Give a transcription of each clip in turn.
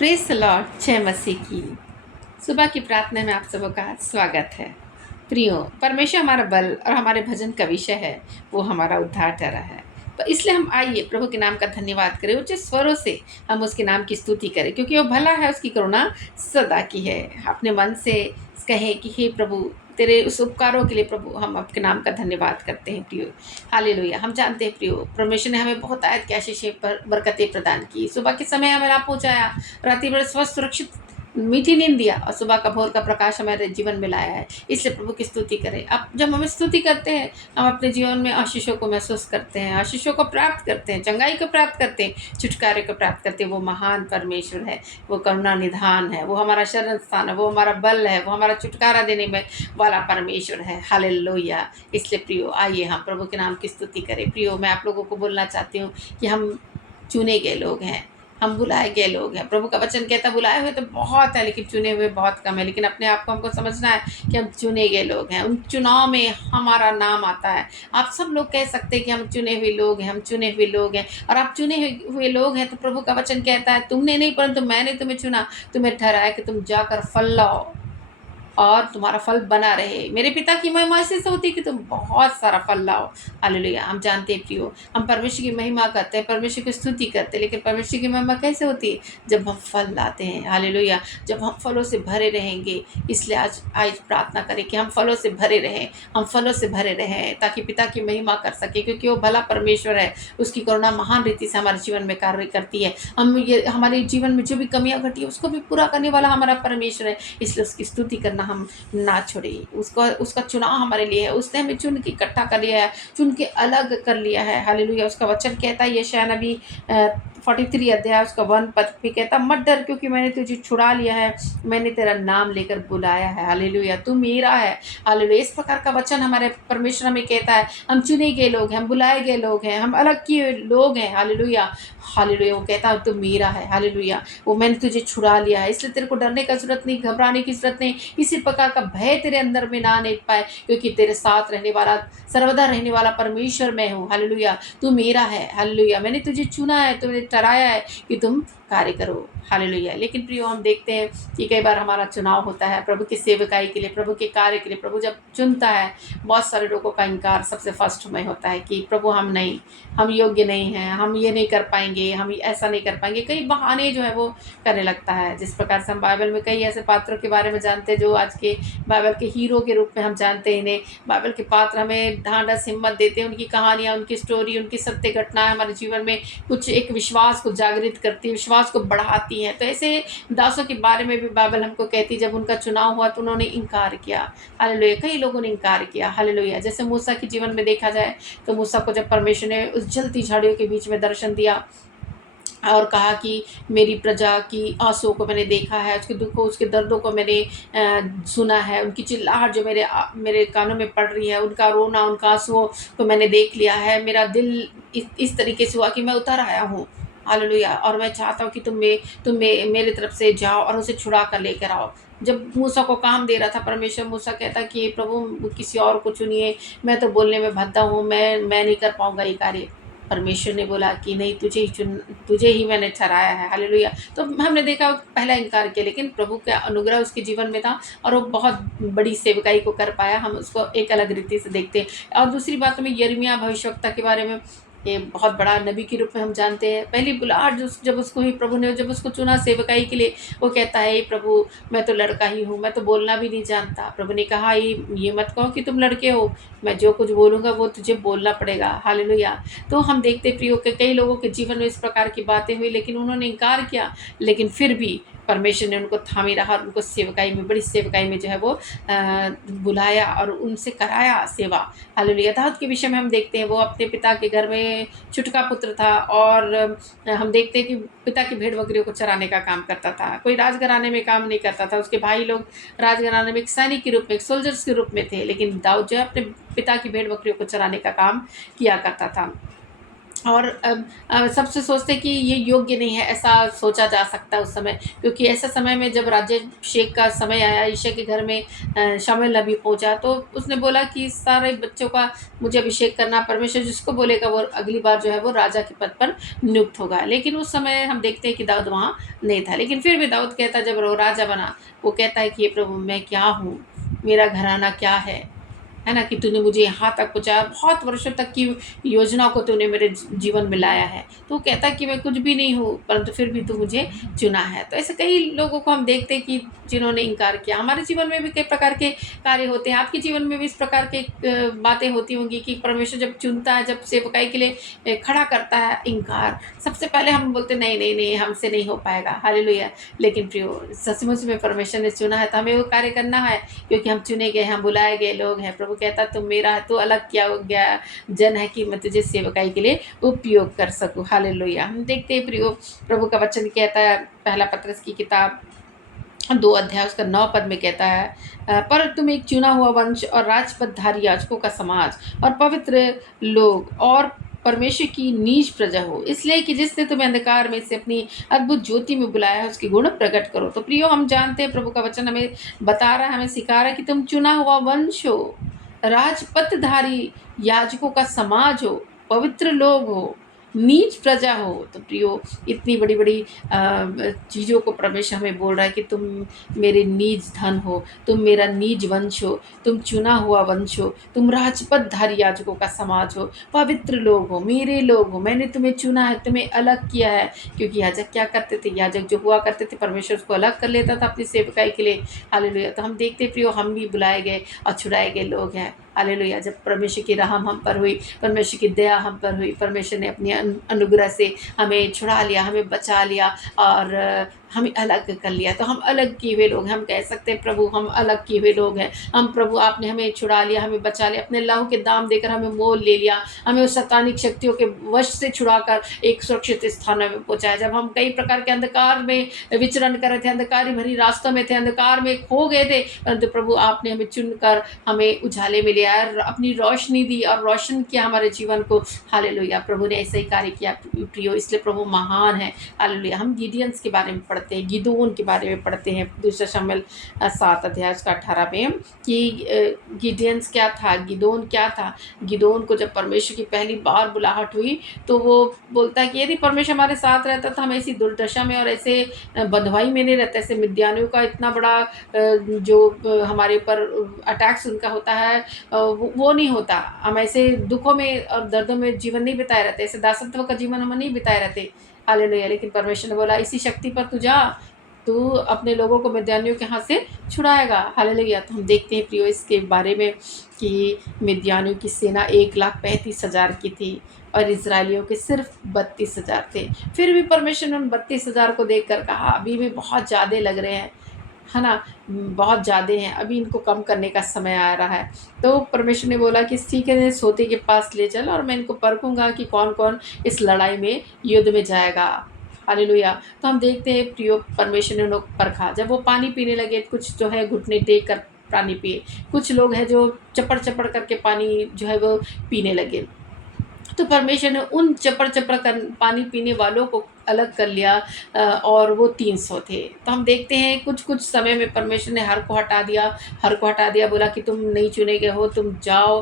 Praise the Lord, जय मसीह की। सुबह की प्रार्थना में आप सबों का स्वागत है। प्रियो, परमेश्वर हमारा बल और हमारे भजन का विषय है, वो हमारा उद्धार ठहरा है। तो इसलिए हम आइए प्रभु के नाम का धन्यवाद करें, उच्च स्वरों से हम उसके नाम की स्तुति करें, क्योंकि वो भला है, उसकी करुणा सदा की है। अपने मन से कहें कि हे प्रभु, तेरे उस उपकारों के लिए प्रभु हम आपके नाम का धन्यवाद करते हैं। प्रियो, हालेलुया। हम जानते हैं प्रियो, परमेश्वर ने हमें बहुत आयत की आशीषें पर बरकतें प्रदान की। सुबह के समय हमें लाभ पहुँचाया, रात्रि भर स्वस्थ सुरक्षित मीठी नींद दिया और सुबह का भोर का प्रकाश हमारे जीवन में लाया है। इसलिए प्रभु की स्तुति करें। अब जब हम स्तुति करते हैं, हम अपने जीवन में आशीषों को महसूस करते हैं, आशीषों को प्राप्त करते हैं, चंगाई को प्राप्त करते हैं, छुटकारे को प्राप्त करते हैं। वो महान परमेश्वर है, वो करुणा निधान है, वो हमारा शरण स्थान है, वो हमारा बल है, वो हमारा छुटकारा देने में वाला परमेश्वर है। हालेलुया। इसलिए प्रियो, आइए हम प्रभु के नाम की स्तुति करें। प्रियो, मैं आप लोगों को बोलना चाहती हूँ कि हम चुने गए लोग हैं, हम बुलाए गए लोग हैं। प्रभु का वचन कहता है बुलाए हुए तो बहुत है, लेकिन चुने हुए बहुत कम है। लेकिन अपने आप को हमको समझना है कि हम चुने गए लोग हैं, उन चुनाव में हमारा नाम आता है। आप सब लोग कह सकते हैं कि हम चुने हुए लोग हैं, हम चुने हुए लोग हैं। और आप चुने हुए लोग हैं तो प्रभु का वचन कहता है तुमने नहीं, परंतु मैंने तुम्हें चुना, तुम्हें ठहराया कि तुम जाकर फल लाओ और तुम्हारा फल बना रहे। मेरे पिता की महिमा ऐसे से होती है कि तुम बहुत सारा फल लाओ। हालेलुया। हम जानते हैं प्रियो, हम परमेश्वर की महिमा करते हैं, परमेश्वर की स्तुति करते हैं, लेकिन परमेश्वर की महिमा कैसे होती है? जब हम फल लाते हैं। हालेलुया। जब हम फलों से भरे रहेंगे। इसलिए आज प्रार्थना करें कि हम फलों से भरे रहें, हम फलों से भरे रहें, ताकि पिता की महिमा कर सके, क्योंकि वो भला परमेश्वर है। उसकी करुणा महान रीति से हमारे जीवन में कार्य करती है। हमारे जीवन में जो भी कमियां घटी है उसको भी पूरा करने वाला हमारा परमेश्वर है। इसलिए उसकी स्तुति करना हम ना छोड़े। उसका चुनाव हमारे लिए है। उसने हमें चुन के इकट्ठा कर लिया है, चुन के अलग कर लिया है। हालेलुया। उसका वचन कहता है, यशायाह नबी 43 अध्याय उसका 1 पद पे कहता, मत डर, क्योंकि मैंने तुझे छुड़ा लिया है, मैंने तेरा नाम लेकर बुलाया है। हालेलुया। तू मेरा है। हालेलुया। इस प्रकार का वचन हमारे परमेश्वर हमें कहता है, हम चुने गए लोग हैं, हम बुलाए गए लोग हैं, हम अलग किए लोग हैं। हालेलुया। हालेलुया। वो कहता है तू मेरा है। हालेलुया। वो मैंने तुझे छुड़ा लिया है, इसलिए तेरे को डरने का जरूरत नहीं, घबराने की जरूरत नहीं, किसी प्रकार का भय तेरे अंदर में ना आने पाए, क्योंकि तेरे साथ रहने वाला, सर्वदा रहने वाला परमेश्वर मैं हूँ। हालेलुया। तू मेरा है। हालेलुया। मैंने तुझे चुना है, तुझे ठहराया है कि तुम कार्य करो। हालेलुया। लेकिन प्रियो, हम देखते हैं कि कई बार हमारा चुनाव होता है प्रभु की सेवकाई के लिए, प्रभु के कार्य के लिए। प्रभु जब चुनता है, बहुत सारे लोगों का इनकार सबसे फर्स्ट में होता है कि प्रभु हम नहीं, हम योग्य नहीं हैं, हम ये नहीं कर पाएंगे, हम ऐसा नहीं कर पाएंगे। कई बहाने जो है वो करने लगता है। जिस प्रकार से हम बाइबल में कई ऐसे पात्रों के बारे में जानते हैं जो आज के बाइबल के हीरो के रूप में हम जानते हैं इन्हें। बाइबल के पात्र हमें ढांढस हिम्मत देते हैं। उनकी कहानियाँ, उनकी स्टोरी, उनकी सत्य घटनाएं हमारे जीवन में कुछ एक विश्वास को जागृत करती है, विश्वास को बढ़ाती हैं। तो ऐसे दासों के बारे में भी बाइबल हमको कहती है, जब उनका चुनाव हुआ तो उन्होंने इनकार किया। हालेलुया। कई लोगों ने इनकार किया। हालेलुया। जैसे मूसा के जीवन में देखा जाए तो मूसा को जब परमेश्वर ने उस जलती झाड़ियों के बीच में दर्शन दिया और कहा कि मेरी प्रजा की आंसुओं को मैंने देखा है, उसके दुखों, उसके दर्दों को मैंने सुना है, उनकी चिल्लाहट जो मेरे कानों में पड़ रही है, उनका रोना, उनका आंसुओं को मैंने देख लिया है। मेरा दिल इस तरीके से हुआ कि मैं उतर आया हूँ। हालेलुया। और मैं चाहता हूँ कि तुम मेरे तरफ से जाओ और उसे छुड़ा कर लेकर आओ। जब मूसा को काम दे रहा था परमेश्वर, मूसा कहता कि प्रभु किसी और को चुनिए, मैं तो बोलने में भद्दा हूँ, मैं नहीं कर पाऊंगा ये कार्य। परमेश्वर ने बोला कि नहीं, तुझे ही मैंने ठहराया है। हालेलुया। तो हमने देखा पहला इनकार किया, लेकिन प्रभु का अनुग्रह उसके जीवन में था और वो बहुत बड़ी सेवकाई को कर पाया। हम उसको एक अलग रीति से देखते हैं। और दूसरी बात में यिर्मयाह भविष्यवक्ता के बारे में, ये बहुत बड़ा नबी के रूप में हम जानते हैं। पहली बुलाहट जब उसको ही प्रभु ने जब उसको चुना सेवकाई के लिए, वो कहता है प्रभु मैं तो लड़का ही हूँ, मैं तो बोलना भी नहीं जानता। प्रभु ने कहा ये मत कहो कि तुम लड़के हो, मैं जो कुछ बोलूँगा वो तुझे बोलना पड़ेगा। हालेलुया। तो हम देखते प्रियो के कई लोगों के जीवन में इस प्रकार की बातें हुई, लेकिन उन्होंने इनकार किया, लेकिन फिर भी परमेश्वर ने उनको थामे रहा और उनको सेवकाई में, बड़ी सेवकाई में जो है वो बुलाया और उनसे कराया सेवा। हालेलुया। दाऊद के विषय में हम देखते हैं, वो अपने पिता के घर में छुटका पुत्र था और हम देखते हैं कि पिता की भेड़ बकरियों को चराने का काम करता था। कोई राजघराने में काम नहीं करता था। उसके भाई लोग राजघराने में एक सैनिक के रूप में, एक सोल्जर्स के रूप में थे, लेकिन दाऊद जो है अपने पिता की भेड़ बकरियों को चराने का काम किया करता था। और सबसे सोचते कि ये योग्य नहीं है, ऐसा सोचा जा सकता है उस समय, क्योंकि ऐसे समय में जब राज्याभिषेक का समय आया, यीशु के घर में शमूएल नबी पहुंचा, तो उसने बोला कि सारे बच्चों का मुझे अभिषेक करना, परमेश्वर जिसको बोलेगा वो अगली बार जो है वो राजा के पद पर नियुक्त होगा। लेकिन उस समय हम देखते हैं कि दाऊद वहाँ नहीं था, लेकिन फिर भी दाऊद कहता, जब वो राजा बना, वो कहता है कि ये प्रभु मैं क्या हूँ, मेरा घराना क्या है ना, कि तूने मुझे यहाँ तक पहुँचाया, बहुत वर्षों तक की योजना को तूने मेरे जीवन में लाया है। तो वो कहता है कि मैं कुछ भी नहीं हूँ, परंतु फिर भी तू मुझे चुना है। तो ऐसे कई लोगों को हम देखते हैं कि जिन्होंने इनकार किया। हमारे जीवन में भी कई प्रकार के कार्य होते हैं, आपके जीवन में भी इस प्रकार के बातें होती होंगी कि परमेश्वर जब चुनता है, जब सेवकाई के लिए खड़ा करता है, इनकार। सबसे पहले हम बोलते नहीं नहीं नहीं, हमसे नहीं हो पाएगा, हालेलुया। लेकिन प्रियो, सचमुच में परमेश्वर ने चुना है तो हमें वो कार्य करना है, क्योंकि हम चुने गए, हम बुलाए गए लोग हैं। प्रभु कहता तुम मेरा है, तो अलग किया हो गया जन है कि मैं तुझे सेवकाई के लिए उपयोग कर सकूं। हालेलुया। हम देखते हैं प्रियो, प्रभु का वचन कहता है, पहला पत्रस की किताब 2 अध्याय उसका 9 पद में कहता है, पर तुम एक चुना हुआ वंश और राजपदधारी याजकों का समाज और पवित्र लोग और परमेश्वर की नीज प्रजा हो, इसलिए कि जिसने तुम्हें अंधकार में से अपनी अद्भुत ज्योति में बुलाया है, उसके गुण प्रकट करो। तो प्रियो, हम जानते हैं प्रभु का वचन हमें बता रहा है, हमें सिखा रहा है कि तुम चुना हुआ वंश हो, राजपथधारी याजकों का समाज हो, पवित्र लोग हो, नीच प्रजा हो। तो प्रियो, इतनी बड़ी बड़ी चीज़ों को परमेश्वर हमें बोल रहा है कि तुम मेरे नीज धन हो, तुम मेरा नीज वंश हो, तुम चुना हुआ वंश हो, तुम राजपथधारी याजकों का समाज हो, पवित्र लोग हो, मेरे लोग हो। मैंने तुम्हें चुना है, तुम्हें अलग किया है। क्योंकि याजक क्या करते थे, याजक जो हुआ करते थे, परमेश्वर उसको अलग कर लेता था अपनी सेवकाई के लिए। हालेलुया। तो हम देखते प्रियो, हम भी बुलाए गए और छुड़ाए गए लोग हैं। हालेलुया। जब परमेश्वर की रहम हम पर हुई, परमेश्वर की दया हम पर हुई, परमेश्वर ने अपनी अनुग्रह से हमें छुड़ा लिया, हमें बचा लिया और हमें अलग कर लिया। तो हम अलग किए हुए लोग हैं। हम कह सकते हैं प्रभु हम अलग किए हुए लोग हैं। हम प्रभु, आपने हमें छुड़ा लिया, हमें बचा लिया, अपने लहू के दाम देकर हमें मोल ले लिया, हमें उस सैतानिक शक्तियों के वश से छुड़ाकर एक सुरक्षित स्थान में पहुंचाया। जब हम कई प्रकार के अंधकार में विचरण कर रहे थे, अंधकारी भरी रास्तों में थे, अंधकार में खो गए थे, परंतु प्रभु आपने हमें चुनकर हमें उजाले में लिया, अपनी रोशनी दी और रोशन किया हमारे जीवन को। हालेलुया। प्रभु ने ऐसा ही कार्य किया प्रियो, इसलिए प्रभु महान है। हालेलुया। हम गिडियंस के बारे में पढ़ते हैं, गिदोन के बारे में पढ़ते हैं, दूसरा शमूएल 7 अध्याय उसका 18 में, कि गिडियंस क्या था, गिदोन क्या था। गिदोन को जब परमेश्वर की पहली बार बुलाहट हुई, तो वो बोलता है कि यदि परमेश्वर हमारे साथ रहता तो हम ऐसी दुर्दशा में और ऐसे बंधुआई में नहीं रहते। ऐसे मिद्यानियों का इतना बड़ा जो हमारे ऊपर अटैक्स उनका होता है, वो नहीं होता। हम ऐसे दुखों में और दर्दों में जीवन नहीं बिताए रहते, ऐसे दासत्व का जीवन हम नहीं बिताए रहते। हालेलुया। लेकिन परमेश्वर ने बोला, इसी शक्ति पर तू जा, तू अपने लोगों को मिद्यानियों के हाथ से छुड़ाएगा। हालेलुया। तो हम देखते हैं प्रियो इसके बारे में कि मिद्यानियों की सेना 1,35,000 की थी और इजरायलियों के सिर्फ 32,000 थे। फिर भी परमेश्वर ने उन 32,000 को देखकर कहा, अभी भी बहुत ज़्यादा लग रहे हैं, है ना, बहुत ज़्यादा हैं, अभी इनको कम करने का समय आ रहा है। तो परमेश्वर ने बोला कि ठीक है, सोते के पास ले चल और मैं इनको परखूंगा कि कौन कौन इस लड़ाई में युद्ध में जाएगा। हालेलुया। तो हम देखते हैं प्रियो, परमेश्वर ने उनको परखा। जब वो पानी पीने लगे, कुछ जो है घुटने टेक कर पानी पिए, कुछ लोग हैं जो चपड़ चपड़ करके पानी जो है वो पीने लगे। तो परमेश्वर ने उन चपड़ चपड़ कर पानी पीने वालों को अलग कर लिया और वो 300 थे। तो हम देखते हैं कुछ कुछ समय में परमेश्वर ने हर को हटा दिया, हर को हटा दिया, बोला कि तुम नहीं चुने गए हो, तुम जाओ।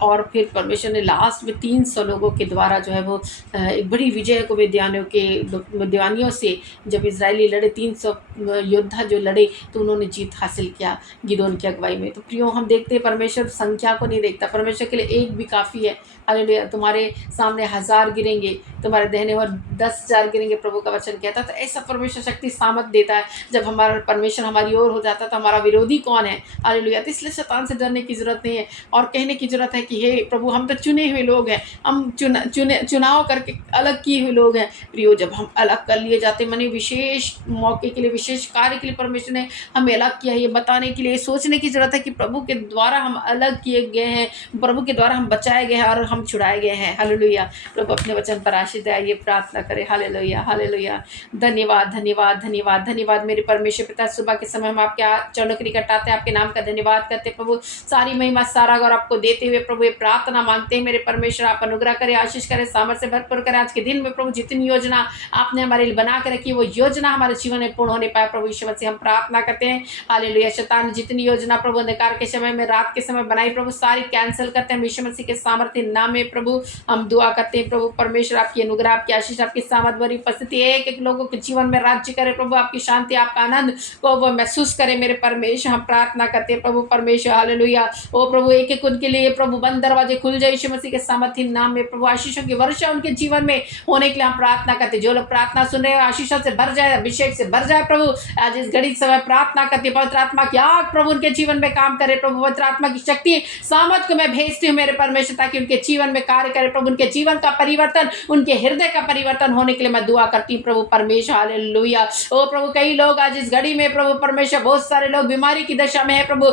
और फिर परमेश्वर ने लास्ट में 300 लोगों के द्वारा जो है वो एक बड़ी विजय को मिद्यानियों से जब इजरायली लड़े, 300 योद्धा जो लड़े, तो उन्होंने जीत हासिल किया गिदोन की अगुवाई में। तो प्रियो, हम देखते हैं परमेश्वर संख्या को नहीं देखता, परमेश्वर के लिए एक भी काफ़ी है। हालेलुया। तुम्हारे सामने 1000 गिरेंगे, तुम्हारे देहने और 10,000 गिरेंगे, प्रभु का वचन कहता। तो ऐसा परमेश्वर शक्ति सामर्थ देता है। जब हमारा परमेश्वर हमारी ओर हो जाता तो हमारा विरोधी कौन है। हालेलुया। तो इसलिए शैतान से डरने की जरूरत नहीं है और कहने की जरूरत है कि हे प्रभु, हम तो चुने हुए लोग हैं, हम चुनाव करके अलग किए हुए लोग हैं। प्रियो, जब हम अलग कर लिए जाते, मैंने विशेष मौके के लिए, विशेष कार्य के लिए परमेश्वर ने हमें अलग किया है, ये बताने के लिए, सोचने की जरूरत है कि प्रभु के द्वारा हम अलग किए गए हैं, प्रभु के द्वारा हम बचाए गए हैं और हम छुड़ाए गए हैं। हालेलुया। प्रभु अपने वचन पर आशीष दे। आइए प्रार्थना करें। Hallelujah hallelujah. धन्यवाद धन्यवाद धन्यवाद धन्यवाद मेरे परमेश्वर पिता। सुबह के समय हम आपके चरणों के निकट आते हैं, आपके नाम का धन्यवाद करते हैं प्रभु। सारी महिमा सारा गौरव आपको देते हुए प्रभु ये प्रार्थना मांगते हैं मेरे परमेश्वर, आप अनुग्रह करें, आशीष करें, सामर्थ्य से भरपूर करें। आज के दिन में प्रभु जितनी योजना आपने हमारे लिए बना के रखी, वो योजना हमारे जीवन में पूर्ण होने पाए प्रभु यीशु मसीह हम प्रार्थना करते हैं। हालेलुया। शैतान जितनी योजना प्रभु अंधकार के समय में, रात के समय बनाई प्रभु, सारी कैंसिल करते हैं यीशु मसीह के सामर्थ्य नाम में प्रभु हम दुआ करते हैं प्रभु परमेश्वर। आपकी अनुग्रह, आपकी आशीष, आपकी सामर्थ भरी उपस्थिति एक एक लोगों के जीवन में राज्य करे प्रभु। आपकी शांति, आपका आनंद को वो महसूस करे मेरे परमेश्वर, हम प्रार्थना करते हैं प्रभु परमेश्वर। हालेलुया। ओ प्रभु एक एक उनके लिए प्रभु बंद दरवाजे खुल जाए यीशु मसीह के सामर्थ्य नाम में प्रभु। आशीषों की वर्षा उनके जीवन में होने के लिए हम प्रार्थना करते हैं। जो लोग प्रार्थना सुन रहे हैं आशीषों से भर जाए, अभिषेक से भर जाए प्रभु। आज इस घड़ी समय प्रार्थना करते पवित्र आत्मा की आग प्रभु उनके जीवन में काम करे प्रभु। पवित्र आत्मा की शक्ति सामर्थ को मैं भेजती हूँ मेरे परमेश्वर, ताकि उनके जीवन में कार्य करे प्रभु। उनके जीवन का परिवर्तन, उनके हृदय का परिवर्तन होने के लिए मैं दुआ करती हूँ प्रभु परमेश्वर। हालेलुया। ओ प्रभु कई लोग आज इस घड़ी में प्रभु परमेश्वर, बहुत सारे लोग बीमारी की दशा में है प्रभु,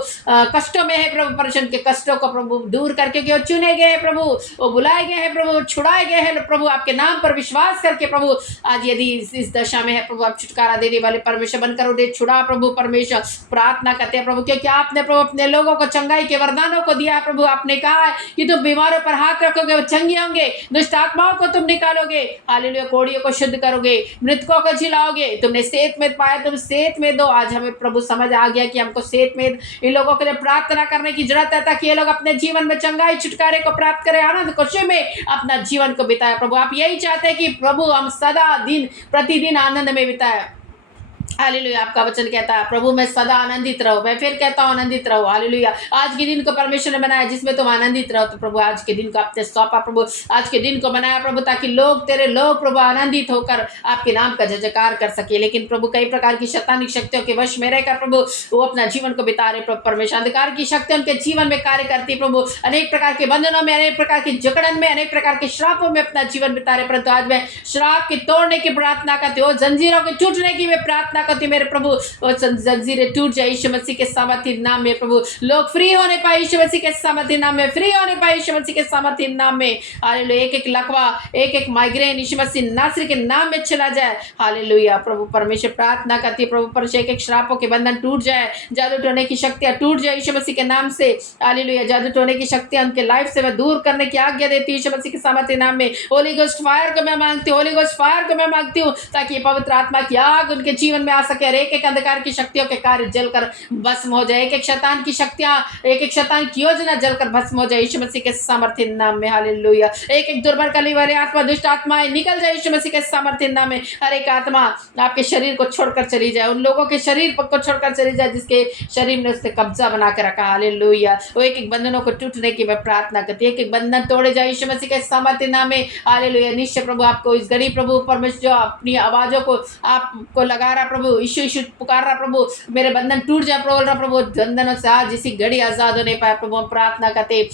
कष्टों में है प्रभु। परमेश्वर के कष्टों को प्रभु दूर करके वो चुने गए हैं प्रभु, वो बुलाए गए हैं प्रभु, छुड़ाए गए हैं प्रभु। आपके नाम पर विश्वास करके प्रभु आज यदि इस दशा में है प्रभु, आप छुटकारा देने वाले परमेश्वर बनकर उन्हें छुड़ा प्रभु परमेश्वर। प्रार्थना करते हैं प्रभु, क्योंकि आपने प्रभु अपने लोगों को चंगाई के वरदानों को दिया है प्रभु। आपने कहा है कि तुम बीमारों पर हाथ रखोगे वो चंगे होंगे, दुष्ट आत्माओं को तुम निकालोगे, हालेलुया, कोड़ियों को शुद्ध करोगे, मृतकों को जिलाओगे। तुमने सेहत में पाया, तुम सेहत में दो। आज हमें प्रभु समझ आ गया कि हमको सेहत में इन लोगों के लिए प्रार्थना करने की जरूरत है, ताकि ये लोग अपने जीवन में चंगाई छुटकारे को प्राप्त करें, आनंद खुशी में अपना जीवन को बिताए प्रभु। आप यही चाहते हैं कि प्रभु हम सदा दिन प्रतिदिन आनंद में बिताए। हालेलुया। आपका वचन कहता है प्रभु मैं सदा आनंदित रहो, मैं फिर कहता हूँ आनंदित रहो। हालेलुया। आज के दिन को परमेश्वर ने बनाया जिसमें तुम आनंदित रहो। तो प्रभु आज के दिन को आपने सौंपा प्रभु, आज के दिन को बनाया प्रभु, ताकि लोग तेरे लोग प्रभु आनंदित होकर आपके नाम का जयकार कर सके। लेकिन प्रभु कई प्रकार की शैतानिक शक्तियों के वश में रहकर प्रभु वो अपना जीवन को बिता रहे प्रभु परमेश्वर। अंधकार की शक्ति उनके जीवन में कार्य करती प्रभु, अनेक प्रकार के बंधनों में, अनेक प्रकार की जकड़न में, अनेक प्रकार के श्रापों में अपना जीवन बिता रहे। परंतु आज मैं श्राप के तोड़ने की प्रार्थना करती हूँ, जंजीरों के टूटने की मैं प्रार्थना करती हूँ मेरे प्रभु। जंजीरें टूट जाए यीशु मसीह के सामर्थ्य नाम में प्रभु। लोग फ्री होने पाए यीशु मसीह के सामर्थ्य नाम में, फ्री होने पाए यीशु मसीह के सामर्थ्य नाम में। हालेलुया। एक एक लकवा, एक एक माइग्रेन यीशु मसीह नासरी के नाम में चला जाए। हालेलुया। प्रभु परमेश्वर प्रार्थना करती है प्रभु परमेश्वर, एक एक श्रापों के बंधन टूट जाए, जादू टोने की शक्तियां टूट जाए यीशु मसीह के नाम से। हालेलुया। जादू टोने की शक्तियां उनके लाइफ से मैं दूर करने की आज्ञा देती हूँ यीशु मसीह के सामर्थ्य नाम में। होली गोस्ट फायर को मैं मांगती हूँ, होली गोस्ट फायर को मैं मांगती हूँ, ताकि पवित्र आत्मा की आग उनके जीवन में आ सके और एक एक अंधकार की शक्तियों के कार्य जलकर भस्म हो जाए। एक एक शैतान की शक्तियां, एक एक शैतान की योजना जलकर भस्म हो जाए यीशु मसीह के सामर्थ्य नाम में। हालेलुया। एक एक दुर्बल कली वाली आत्मा, दुष्ट आत्माएं निकल जाए यीशु मसीह के सामर्थ्य नाम में। हर एक आत्मा आपके शरीर को छोड़कर चली जाए, उन लोगों के शरीर को छोड़कर चली जाए जिसके शरीर में उसने कब्जा बना के रखा। हालेलुया। वो एक एक बंधनों को टूटने की मैं प्रार्थना करती हूँ, एक एक बंधन तोड़े जाए यीशु मसीह के सामर्थ्य नाम में। हालेलुया। निश्चय प्रभु आपको इस घड़ी प्रभु परमेश्वर जो अपनी आवाजों को आपको लगा रहा प्रभु, यीशु यीशु पुकार रहा प्रभु, मेरे बंधन टूट जाए प्रभु, बंधनों से आज इसी घड़ी आजाद होने पाए प्रभु हम प्रार्थना करते।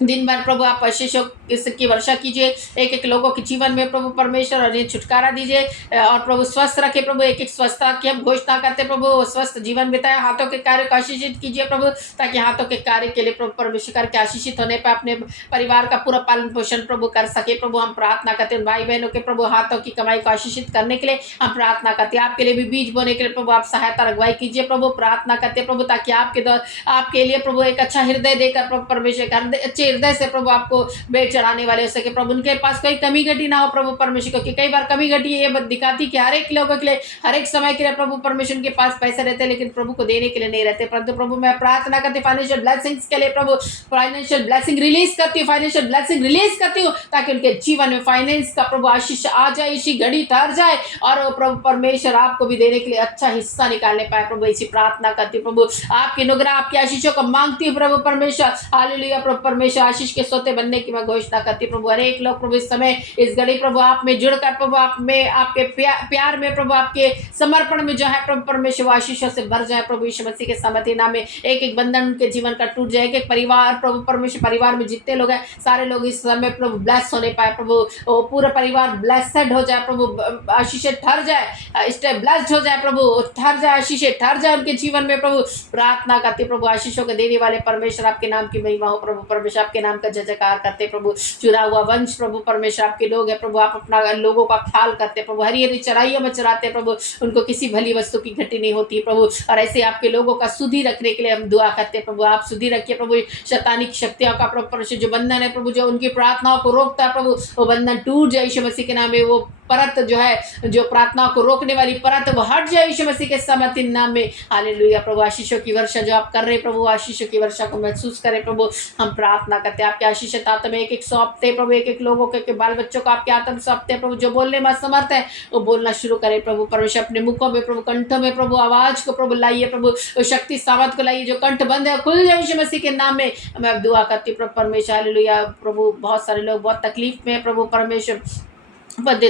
दिन भर प्रभु आप आशीषों की वर्षा कीजिए एक एक लोगों के जीवन में प्रभु परमेश्वर, और ये छुटकारा दीजिए और प्रभु स्वस्थ रखे प्रभु। एक एक स्वस्थता की हम घोषणा करते प्रभु, स्वस्थ जीवन बिताए। हाथों के कार्य को आशीषित कीजिए प्रभु, ताकि हाथों के कार्य के लिए प्रभु परमेश्वर करके आशीषित होने पर अपने परिवार का पूरा पालन पोषण प्रभु कर सके प्रभु। हम प्रार्थना करते हैं भाई बहनों के प्रभु हाथों की कमाई को आशीषित करने के लिए हम प्रार्थना करते हैं। आपके लिए भी बीज बोने के लिए प्रभु आप सहायता अगुवाई कीजिए प्रभु। प्रार्थना करते प्रभु, ताकि आपके लिए प्रभु एक अच्छा हृदय देकर प्रभु परमेश्वर अच्छे हृदय से प्रभु आपको भेंट चढ़ाने वाले हो सके प्रभु। उनके पास कोई कमी घटी ना हो प्रभु परमेश्वर, क्योंकि कई बार कमी घटी ये दिखाती कि हर एक लोगों के लिए, हर एक समय के लिए प्रभु परमेश्वर उनके पास पैसे रहते हैं, लेकिन प्रभु को देने के लिए नहीं रहते। परंतु प्रभु मैं प्रार्थना करती फाइनेंशियल ब्लेसिंग्स के लिए प्रभु, फाइनेंशियल ब्लेसिंग रिलीज करती हूँ, फाइनेंशियल ब्लेसिंग रिलीज करती हूँ, ताकि उनके जीवन में फाइनेंस का प्रभु आशीष आ जाए, इसी घड़ी ठहर जाए और वो प्रभु परमेश्वर आपको भी देने के लिए अच्छा हिस्सा निकालने पाए प्रभु। इसी प्रार्थना करती हूँ प्रभु, आपकी अनुग्रह आपकी आशीषों को मांगती हूँ प्रभु परमेश्वर। हालेलुया। प्रभु परमेश्वर आशीष के सोते बनने की मैं घोषणा करती हूँ प्रभु। अनेक लोग प्रभु इस समय इस घड़ी प्रभु आप में जुड़कर प्रभु आप में आपके प्यार में प्रभु आपके समर्पण में जो है प्रभु परमेश्वर आशीषों से भर जाए प्रभु यीशु मसीह के सामर्थ्य नाम में। एक एक बंधन उनके जीवन का टूट जाए, एक परिवार प्रभु परमेश्वर परिवार में जितने लोग हैं सारे लोग इस समय प्रभु ब्लेस होने पाए प्रभु। पूरा परिवार ब्लेसड हो जाए प्रभु, आशीषें ठहर जाए, स्टे ब्लेस्ड हो जाए प्रभु, ठहर जाए, आशीषें ठहर जाए उनके जीवन में प्रभु। प्रार्थना करती प्रभु आशीषों को देने वाले परमेश्वर आपके नाम की महिमा हो प्रभु परमेश्वर। आपके नाम का जय जयकार करते प्रभु। चुरा हुआ वंश प्रभु परमेश्वर आपके लोग है प्रभु, आप अपना लोगों का ख्याल करते प्रभु, हरी हरी चराइयों में चराते प्रभु, उनको किसी भली वस्तु की घटी नहीं होती प्रभु। और ऐसे आपके लोगों का सुधि रखने के लिए हम दुआ करते प्रभु, आप सुधि रखिए प्रभु। शैतानिक शक्तियों का प्रभु परमेश्वर जो बंधन है प्रभु, जो उनकी प्रार्थनाओं को रोकता है प्रभु, वो बंधन टूट जाए यीशु मसीह के नाम में। वो परत जो है, जो प्रार्थनाओं को रोकने वाली परत, वो हट जाए यीशु मसीह के समर्थी नाम में। हालेलुया प्रभु। आशीषों की वर्षा जो आप कर रहे प्रभु, आशीषों की वर्षा को महसूस करें प्रभु। हम प्रार्थना करते हैं आपके आशीष आत्मा में एक एक सौंपते प्रभु, एक एक लोगों के बाल बच्चों को आपके आत्मा सौंपते प्रभु। जो बोलने में असमर्थ है वो बोलना शुरू करे प्रभु परमेश्वर। अपने मुखों में प्रभु, कंठों में प्रभु, आवाज को प्रभु लाइए प्रभु, शक्ति सामर्थ को लाइए। जो कंठ बंद है खुल जाए यीशु मसीह के नाम में। मैं अब दुआ करती प्रभु परमेश्वर। हालेलुया प्रभु। बहुत सारे लोग बहुत तकलीफ में है प्रभु परमेश्वर,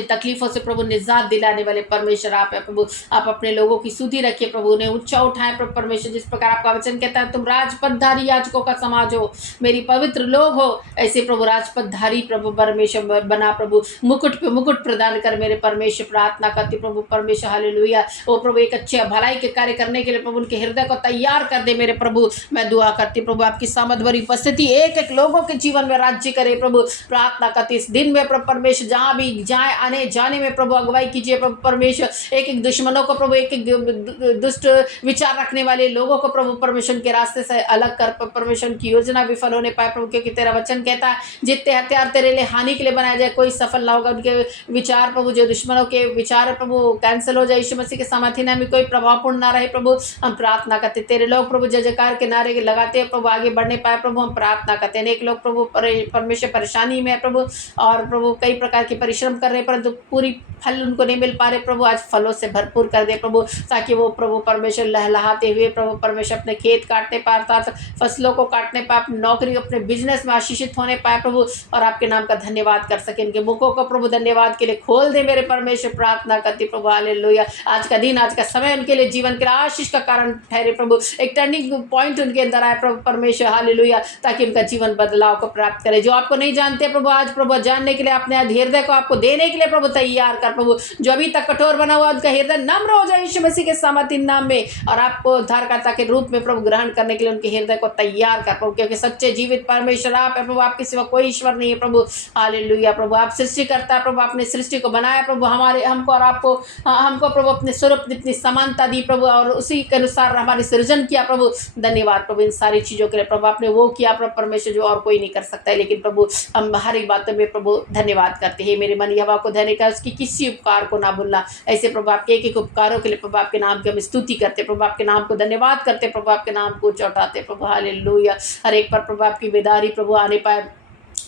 तकलीफों से प्रभु निजात दिलाने वाले परमेश्वर आप है प्रभु। आप अपने लोगों की सुधि रखिए प्रभु, उन्हें ऊंचा उठाएं प्रभु परमेश्वर। जिस प्रकार आपका वचन कहता है तुम राजपथधारी याजकों का समाज हो, मेरी पवित्र लोग हो, ऐसे प्रभु राजपथधारी प्रभु परमेश्वर बना प्रभु। मुकुट पे मुकुट प्रदान कर मेरे परमेश्वर। प्रार्थना करती प्रभु परमेश्वर। हालेलुया। ओ प्रभु एक अच्छे भलाई के कार्य करने के लिए प्रभु उनके हृदय को तैयार कर दे मेरे प्रभु। मैं दुआ करती प्रभु आपकी सामर्थ भरी उपस्थिति एक एक लोगों के जीवन में राज्य करे प्रभु। प्रार्थना करती इस दिन में प्रभु परमेश्वर, जहाँ भी जाए आने जाने में प्रभु अगुवाई कीजिए प्रभु परमेश्वर। एक एक दुश्मनों को प्रभु, एक एक दुष्ट विचार रखने वाले लोगों को प्रभु परमेश्वर के रास्ते से अलग कर परमेश्वर की योजना विफल होने पाए प्रभु। क्योंकि तेरा वचन कहता है जितने हथियार तेरे लिए हानि के लिए बनाया जाए कोई सफल ना होगा। उनके विचार प्रभु, जो दुश्मनों के विचार प्रभु कैंसिल हो जाए यीशु मसीह के सामर्थ्य नाम में, कोई प्रभावपूर्ण ना रहे प्रभु। हम प्रार्थना करते तेरे लोग प्रभु जय जयकार के नारे लगाते हैं प्रभु, आगे बढ़ने पाए प्रभु। हम प्रार्थना करते हैं एक लोग प्रभु परमेश्वर परेशानी में है प्रभु, और प्रभु कई प्रकार के परिश्रम कर रहे परंतु पूरी फल उनको नहीं मिल पा रहे प्रभु। आज फलों से भरपूर कर दे प्रभु, ताकि वो प्रभु परमेश्वर लहलहाते हुए प्रभु परमेश्वर अपने खेत काटने पाए, अर्थात फसलों को काटने पाए, अपनी नौकरी अपने बिजनेस में आशीषित होने पाए प्रभु, और आपके नाम का धन्यवाद कर सके। इनके मुखों को प्रभु धन्यवाद के लिए खोल दे मेरे परमेश्वर। प्रार्थना करती प्रभु। हालेलुया। आज का दिन, आज का समय उनके लिए जीवन के आशीष का कारण ठहरे प्रभु। एक टर्निंग पॉइंट उनके अंदर आए प्रभु परमेश्वर। हालेलुया। ताकि उनका जीवन बदलाव को प्राप्त करे। जो आपको नहीं जानते प्रभु, आज प्रभु जानने के लिए अपने हृदय को आपको देने के लिए प्रभु तैयार कर प्रभु। जो अभी तक कठोर बना हुआ उनका हृदय नम्र हो जाए यीशु मसीह के सामर्थ्य नाम में, और आपको उद्धारकर्ता के रूप में प्रभु ग्रहण करने के लिए उनके हृदय को तैयार कर प्रभु। क्योंकि सच्चे जीवित परमेश्वर आप है प्रभु, आपके सिवा कोई ईश्वर नहीं है प्रभु। हालेलुया प्रभु। आप सृष्टि करता है प्रभु, आपने सृष्टि को बनाया प्रभु, हमारे हमको और आपको, हमको प्रभु अपने स्वरूप इतनी समानता दी प्रभु, और उसी के अनुसार हमारी सृजन किया प्रभु। धन्यवाद प्रभु इन सारी चीज़ों के लिए प्रभु। आपने वो किया प्रभु परमेश्वर जो और कोई नहीं कर सकता है, लेकिन प्रभु हम हर एक बातों में प्रभु धन्यवाद करते हैं। मेरे मन यहोवा को धन्य कर, उसकी किसी उपकार को ना भूलना। ऐसे प्रभु आपके एक एक उपकारों के लिए प्रभु आपके नाम की हम स्तुति करते प्रभु, आपके नाम को धन्यवाद करते प्रभु, आपके नाम को चौटाते प्रभु। हालेलुया। हर एक पर प्रभु आपकी बेदारी प्रभु आने पाए,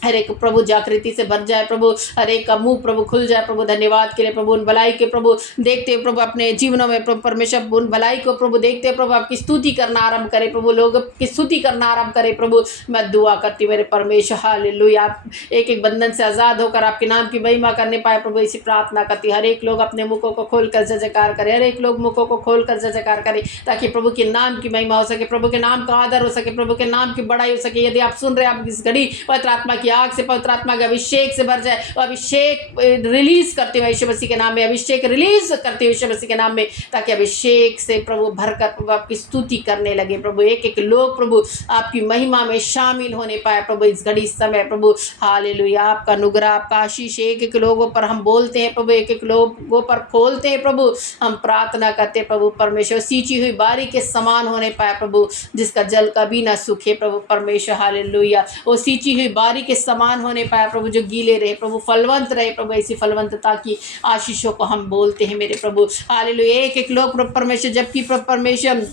हर एक प्रभु जागृति से भर जाए प्रभु, हर एक का मुंह प्रभु खुल जाए प्रभु। धन्यवाद के लिए प्रभु। उन भलाई के प्रभु देखते प्रभु अपने जीवनों में प्रभु परमेश्वर, उन भलाई को प्रभु देखते प्रभु आपकी स्तुति करना आरंभ करे प्रभु, लोग की स्तुति करना आरंभ करे प्रभु। मैं दुआ करती मेरे परमेश्वर। हालेलुया। आप एक एक बंधन से आज़ाद होकर आपके नाम की महिमा करने पाए प्रभु, इसी प्रार्थना करती। हर एक लोग अपने मुखों को खोल कर जय जयकार करे, हर एक लोग मुखों को खोल कर जय जयकार करे, ताकि प्रभु के नाम की महिमा हो सके, प्रभु के नाम का आदर हो सके, प्रभु के नाम की बड़ाई हो सके। यदि आप सुन रहे हैं, आप इस घड़ी पवित्र आत्मा की आग से, पवित्र आत्मा के अभिषेक से भर जाए, और अभिषेक रिलीज करते हुए यीशु मसीह के नाम में, अभिषेक रिलीज करते हुए यीशु मसीह के नाम में, ताकि अभिषेक से प्रभु भरकर प्रभु आपकी स्तुति करने लगे प्रभु। एक एक लोग प्रभु आपकी महिमा में शामिल होने पाए प्रभु इस घड़ी समय प्रभु। हालेलुया। आपका अनुग्रह, आपका आशीष एक एक लोगों पर हम बोलते हैं प्रभु, एक एक लोगों पर खोलते हैं प्रभु। हम प्रार्थना करते हैं प्रभु परमेश्वर, सींची हुई बारी के समान होने पाए प्रभु, जिसका जल कभी ना सूखे प्रभु परमेश्वर। हालेलुया। वो सींची हुई बारी के समान होने पाए प्रभु, जो गीले रहे प्रभु, फलवंत रहे प्रभु। ऐसी फलवंतता की आशीषों को हम बोलते हैं मेरे प्रभु। हालेलुया। एक एक लोग प्रभु परमेश्वर, जबकि प्रभु परमेश्वर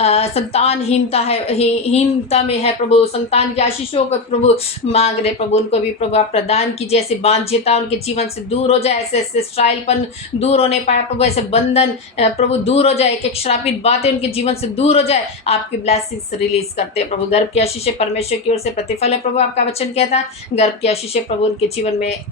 संतानहीनता है, हीनता में है प्रभु, संतान की आशीषों को प्रभु मांग रहे प्रभु, उनको भी प्रभु आप प्रदान कीजिए। ऐसे बांझता उनके जीवन से दूर हो जाए, ऐसे ऐसे स्टाइलपन दूर होने पाए प्रभु, ऐसे बंधन प्रभु दूर हो जाए, एक एक श्रापित बातें उनके जीवन से दूर हो जाए। आपकी ब्लेसिंग्स रिलीज करते हैं प्रभु। गर्भ की आशीषें परमेश्वर की ओर से प्रतिफल है प्रभु, आपका वचन कहता है गर्भ की आशीषें प्रभु उनके जीवन में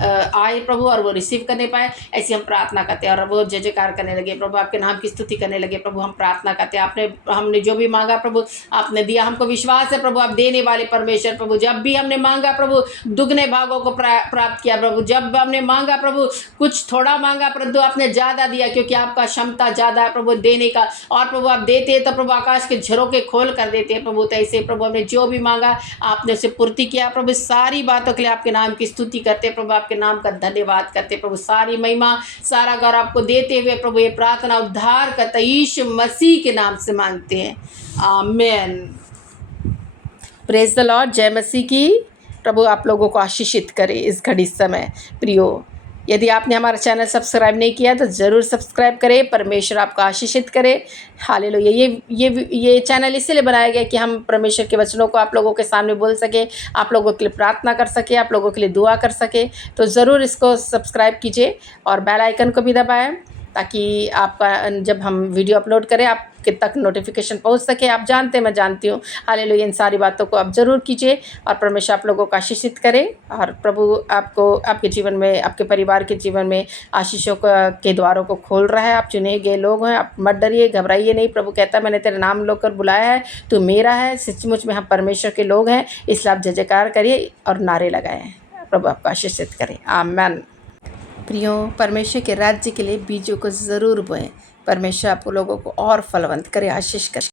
आए प्रभु और वो रिसीव करने पाए, ऐसी हम प्रार्थना करते हैं। और वो जय जयकार करने लगे प्रभु, आपके नाम की स्तुति करने लगे प्रभु। हम प्रार्थना करते हैं, हमने जो भी मांगा प्रभु आपने दिया। हमको विश्वास है प्रभु आप देने वाले परमेश्वर प्रभु। जब भी हमने मांगा प्रभु दुगने भागों को प्राप्त किया प्रभु। जब हमने मांगा प्रभु कुछ थोड़ा मांगा प्रभु आपने ज़्यादा दिया, क्योंकि आपका क्षमता ज़्यादा है प्रभु देने का। और प्रभु आप देते हैं तो प्रभु आकाश के झरोके खोल कर देते हैं प्रभु। तो ऐसे प्रभु हमने जो भी मांगा आपने उसे पूर्ति किया प्रभु। सारी बातों के लिए आपके नाम की स्तुति करते प्रभु, आपके नाम का धन्यवाद करते प्रभु। सारी महिमा सारा गौरव आपको देते हुए प्रभु ये प्रार्थना उद्धार करता यीशु मसीह के नाम से मांगते हैं, आमेन। Praise the Lord. जय मसीह की। प्रभु आप लोगों को आशीषित करे इस घड़ी समय। प्रियो, यदि आपने हमारा चैनल सब्सक्राइब नहीं किया तो ज़रूर सब्सक्राइब करें। परमेश्वर आपको आशीषित करे। हालेलुया। ये चैनल इसलिए बनाया गया कि हम परमेश्वर के वचनों को आप लोगों के सामने बोल सकें, आप लोगों के लिए प्रार्थना कर सकें, आप लोगों के लिए दुआ कर सकें। तो ज़रूर इसको सब्सक्राइब कीजिए और बेल आइकन को भी दबाएं, ताकि आपका जब हम वीडियो अपलोड करें आपके तक नोटिफिकेशन पहुंच सके। आप जानते हैं, मैं जानती हूँ। हालेलुया। इन सारी बातों को आप ज़रूर कीजिए और परमेश्वर आप लोगों को आशीषित करे। और प्रभु आपको आपके जीवन में, आपके परिवार के जीवन में आशीषों के द्वारों को खोल रहा है। आप चुने गए लोग हैं, आप मत डरिए, घबराइए नहीं। प्रभु कहता है मैंने तेरा नाम लेकर बुलाया है, तू मेरा है। सचमुच में हम परमेश्वर के लोग हैं, इसलिए आप जय जयकार करिए और नारे लगाएं। प्रभु आपको आशीषित करें, आमेन। प्रियो, परमेश्वर के राज्य के लिए बीजों को ज़रूर बोएं। परमेश्वर आप लोगों को और फलवंत करे, आशीष करे।